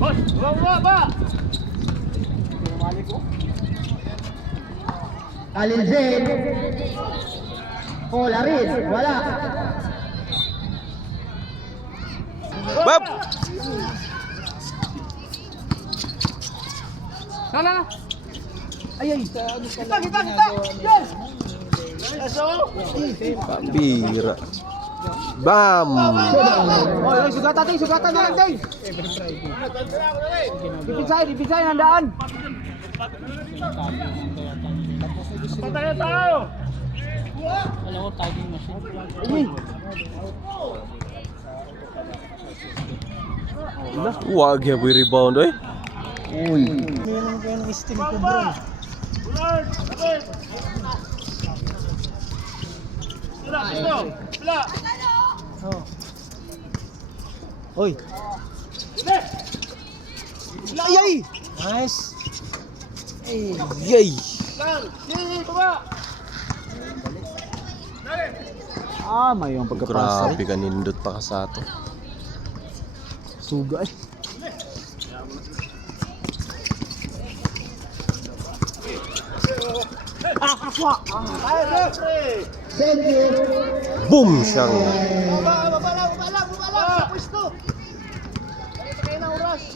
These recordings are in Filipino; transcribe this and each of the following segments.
Boss, ba? Khalil Zain. Polarin, wala. Bab! Sana. Ay, Kita. Yes. Pambira. Bam! Oy, sugatan na lang, Dave. Dipisay, nandaan. Patay tayo. Alam ko, tagging machine. Wag ya boy rebound eh. Uy. Meron kayo ng steam ko bro. Bulan. Pila. Oh. Oy. Ay! Nice. Yay! Baba. May yung pagkapasa. Grabe ka nindot pa ka sa ato. Suga eh. Boom siyang.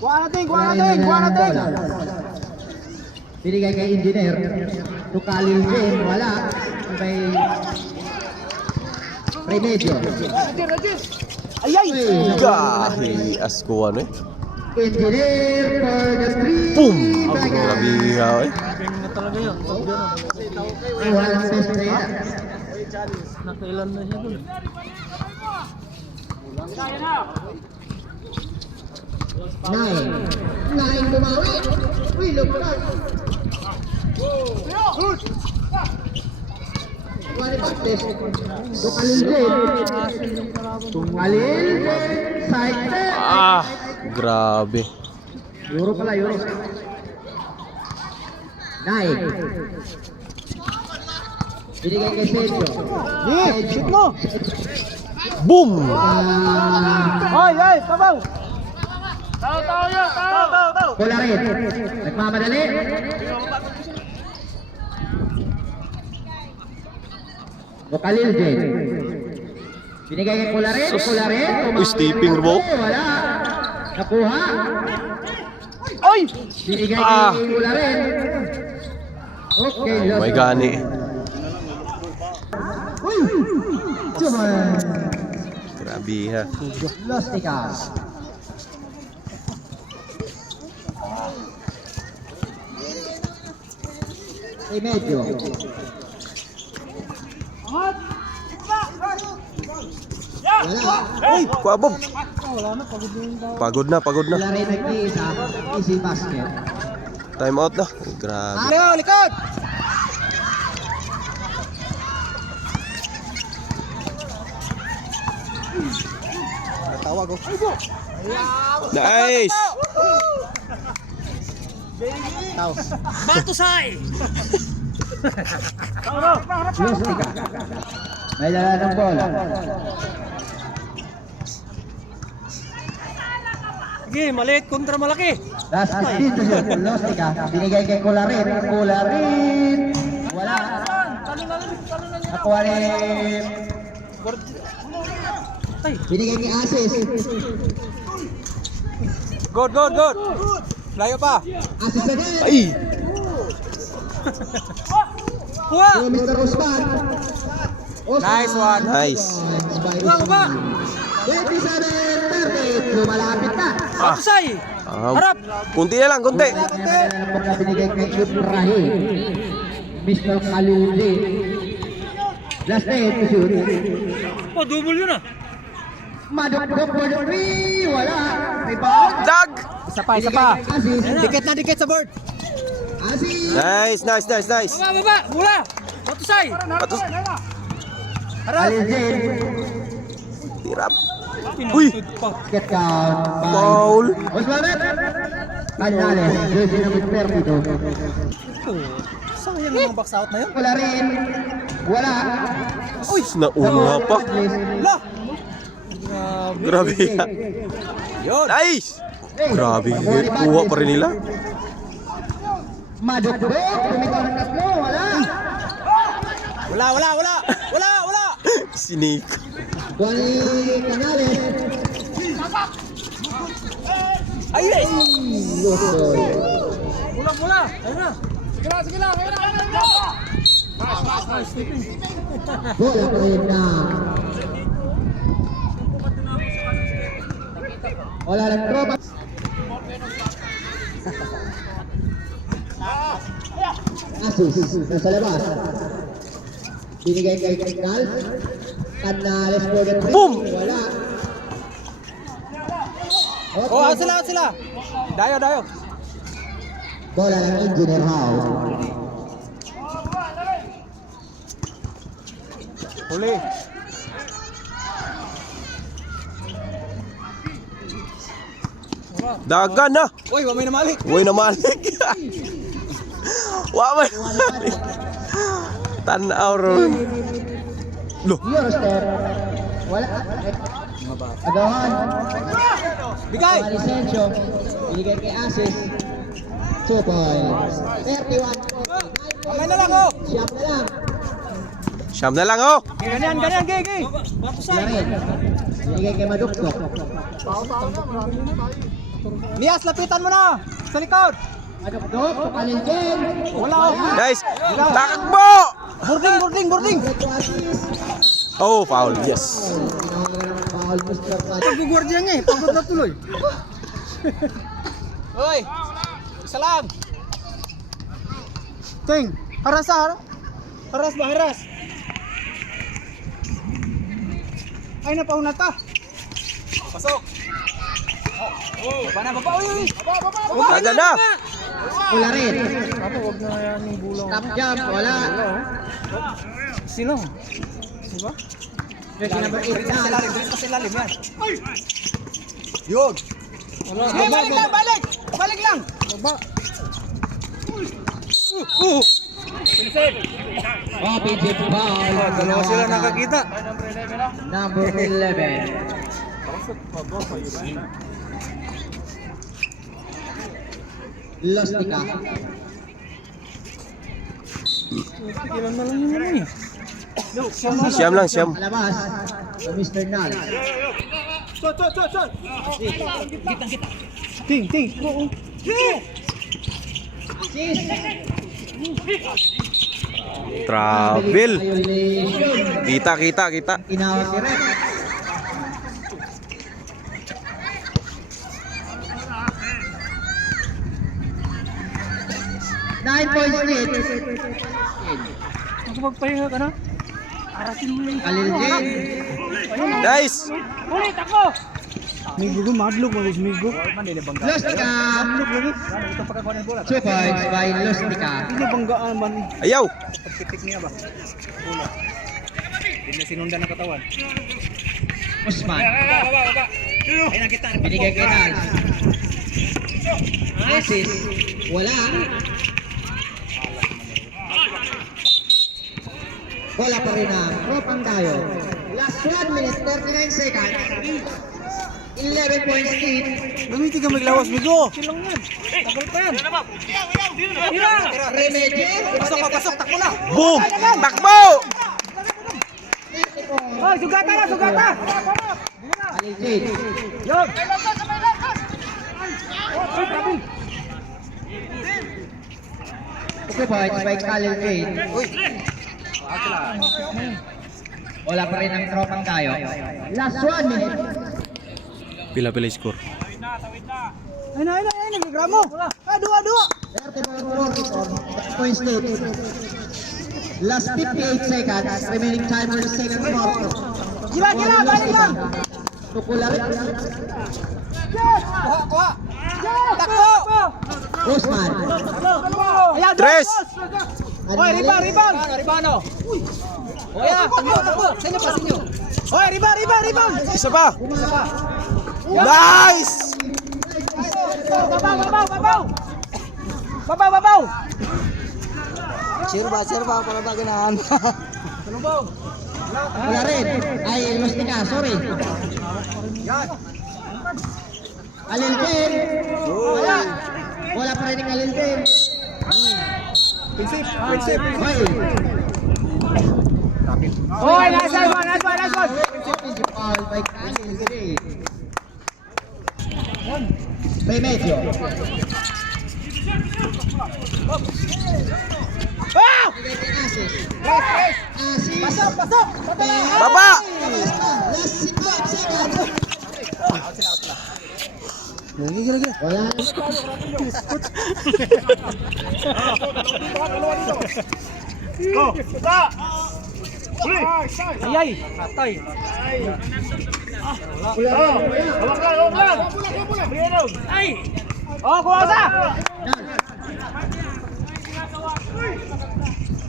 Kuha natin. Binigay kay engineer. To Khalil Zain, wala. Kay Remedyo. Ay! Gahi askuan eh. Engineer for the three. Boom! Grabe nga eh. Galing na talaga yun. Walang best na yan. Nakailan na siya dun. Nine bumawi. Uy, lupad. Wala pastes. To Khalil Zain. Khalil Zain. Side. Grabe. Euro pala, Euro. Nine. Binigay kay Sergio. Shoot mo! Boom! Ay! Tabaw! Tao. Polarin. Nagmamadali. O Khalil Zain. Binigay kay Polarin. Uy, stepping bro. Wala. Nakuha. Oy! Binigay kay Polarin. Okay, lost. May gani. Uy! Chuman. Grabe ha. Lost ika. Medyo. Uy, kuabog. Pagod na. Wala rin nag-iisa. Easy basket. Time out na. Grabe. Likod! Tawag ko. Nice! Batusay! Lost ika. May dala ng bola. Sige, maliit kontra malaki. Last 15 to shoot. Lost ika. Binigay kay Kularin. Wala. Nakuha ni... Binigay kay Asis. Good! Layo pa! Asis again. Ay! Kuha! So, Mr. Osman. Nice one. Nice. Kuha! 27-30. Lumalapit na. Batusay! Harap! Kunti na lang, kunti. Binigay kay Ibrahim. Mr. Kaluli. Last 10 to shoot. Oh, double yun ah! Madukdok for the three. Wala. Rebound. Dag! Isa pa! Asis. Dikit sa board! Asis. Nice. Baba! Mula! Batusay! Patus. Khalil Zain. Tirap. Uy! Basket count. Foul. Osman. Canales. Jersey number 32. Sayang yung box out na yun. Wala rin. Wala. Uy! Nauna pa. La! Grabe. Yun. Nice! Grabe, kuha pa rin nila. Madukdok, tumitaw ng tatlo, wala. Wala. Sinik. Guali Canales. Ay, ay. Luto. Mula. Ayun na. Sige lang. Bola pa rin na. Wala ng tropa. Asis, nasa labas. Binigay kay Canales. Canales for the three. Boom! Wala. Oh, out sila. Dayo. Bola ng Engineer House. Huli. Dagan na. Uy, mamay na malik. Uy naman. Wamay naman. Tanaw ron. Loh, Eurostep. Wala. Agawan. Bigay. Lisensyo. Binigay kay Asis. 2 points. 31. Mamay na lang, oh. Siyam siyam na lang. na lang oh. Ganyan, gay. Sila rin. Binigay kay Madukdok. Lias, lapitan mo na. Sa likod. Madukdok. Pakalingkin. Wala, oh. Guys, takbo! Boarding. Reto Asis. Oh, foul. Yes. Tinawagan ng foul, Mr. Pat. Pag-guardia niya eh. Pagod na tuloy. Hoy. Isa lang. Ting. Haras. Ay, napauna ta. Pasok. Baba. Uy. Dagan na. Wala rin. Stop jump. Wala. Sino? Diba? Jersey number 8 na. Silalim yan. Yun. Balik lang. Baba. Offensive foul. Dalawa sila nakakita. Number 11. Lostica. Ilan na lang yun eh. Siyam lang. Alabas. Mr. Nal. Ting. Assist. Travel. Violation. Kita. Inawat si Rep. Nine points lead. Magpahinga ka na. Arasin mo yung Khalil Jane. Nice. ulit ako! Migo, madlog mo guys, migo. Lostica. 2 points by Lostica. Hindi banggaan man. Ayaw. Pagkitik niya ba? Una. Hindi na sinundan ng katawan. Usman. Baba. Ay, nakita. Binigay kay Nal. Assist. Wala. Bola pa rin ang Tropang Dayo. Last 1 minute, 39 seconds. 11 points lead. Gamitin ka maglawas, migo. Silang yan. Tagal pa yan. Remedye. Pasok, takbo na. Boom! Takbo! Ay, sugata. Khalil Jade. Yun. 2 points by Khalil Jade. Wala pa rin ang Tropang Dayo. Last 1 minute. Pila score. Ay, nagigramo. Ay, dua. 34-44. Points lead. Last 58 seconds. Remaining timer is second quarter. Gila, balik lang. Tukular. Kuha. Takbo. Usman. Ayan, Tres. Hoy, rebound. Ribano. Ayan, takbo. Sa inyo. Hoy, rebound. Isa pa. Nice! Babaw. Sirba para ba ganahan? Wala rin. Ay, Lostica, sorry. Alilden. Wala. Wala pa rin ng Alilden. Prinsip, prinsip. Hoy, nice one. Foul by Alilden. May medyo. Pasok! Baba! Last 5 seconds. Wala. Go! Baba! Uli! Ayay, atay. Hawak lang! Briano! Ay! Oh, kuha sa.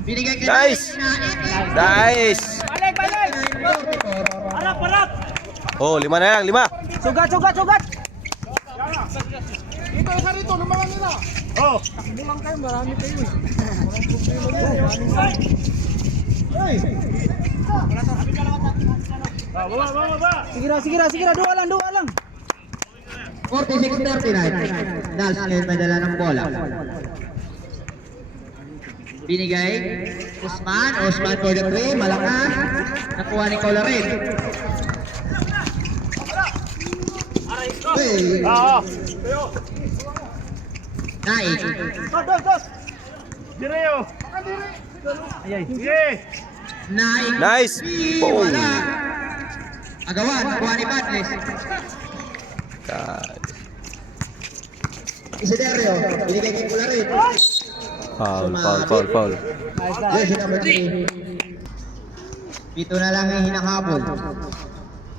Binigay kay Nice! Nice! Balik. Harap. Oh, 5 na lang, 5. Sugat. Oh! Baba! Sige na, dua lang. 46-39. Dals ngayon may dala ng bola. Binigay. Osman for the 3. Malakas. Nakuha ni Colarin. Hey. Naik. Direo! Ayay. Sige! Naik. Nice! Boom! Wala. Agawan. Nakuha ni Badles. God. Isiderio. Binigay kay Colarin. Foul. Jersey number 3. Dito na lang yung hinahabol.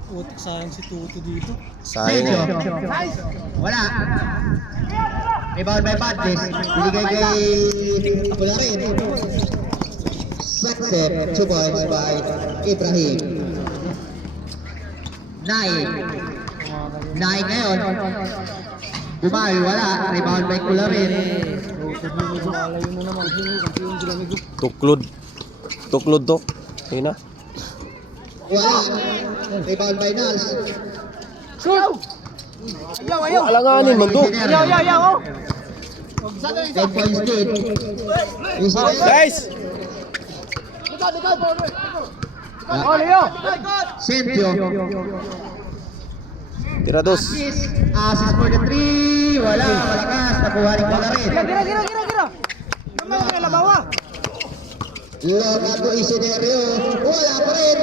Utik sayang si Tuto dito. Sayang. Wala. Rebound by Badles. Binigay kay Colarin. Success. 2 points by Ibrahim. Naik ngayon. Bumawi, wala. Rebound by Colarin. Tuklod to. Ayun na. Wala. Rebound by Nals. Alanganin man to. Ayaw. 10 points lead. Guys! Leo. Sentio. Tira dos. Assist for the 3. Wala. Malakas. Nakuha ni Colarin. Gira. Naman ko labawa. Locato Isiderio. Wala pa rin.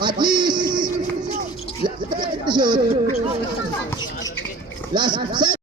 At least. Shoot. Last set.